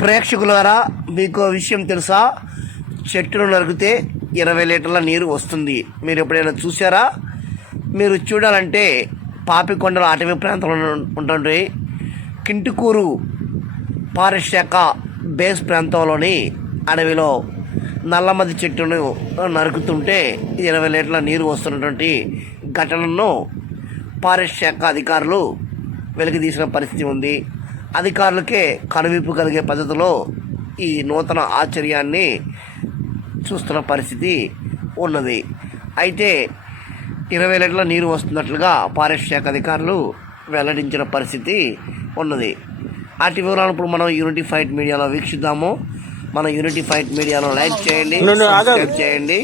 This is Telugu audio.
ప్రేక్షకులారా, మీకు విషయం తెలుసా? చెట్టును నరికితే 20 లీటర్ల నీరు వస్తుంది. మీరు ఎప్పుడైనా చూసారా? మీరు చూడాలంటే పాపికొండల అటవీ ప్రాంతంలో ఉంటుంది. కింటుకూరు ఫారెస్ట్ శాఖ బేస్ ప్రాంతంలోని అడవిలో నల్లమది చెట్టును నరుకుతుంటే 20 లీటర్ల నీరు వస్తున్నటువంటి ఘటనను ఫారెస్ట్ శాఖ అధికారులు వెలికితీసిన పరిస్థితి ఉంది. అధికారులకే కనువిప్పు కలిగే పద్ధతిలో ఈ నూతన ఆశ్చర్యాన్ని చూస్తున్న పరిస్థితి ఉన్నది. అయితే 20 లీటర్ల నీరు వస్తున్నట్లుగా ఫారెస్ట్ శాఖ అధికారులు వెల్లడించిన పరిస్థితి ఉన్నది. అటు వివరాలు ఇప్పుడు మనం యూనిటీ ఫైట్ మీడియాలో వీక్షిద్దాము. మన యూనిటీ ఫైట్ మీడియాలో లైక్ చేయండి, సబ్స్క్రైబ్ చేయండి.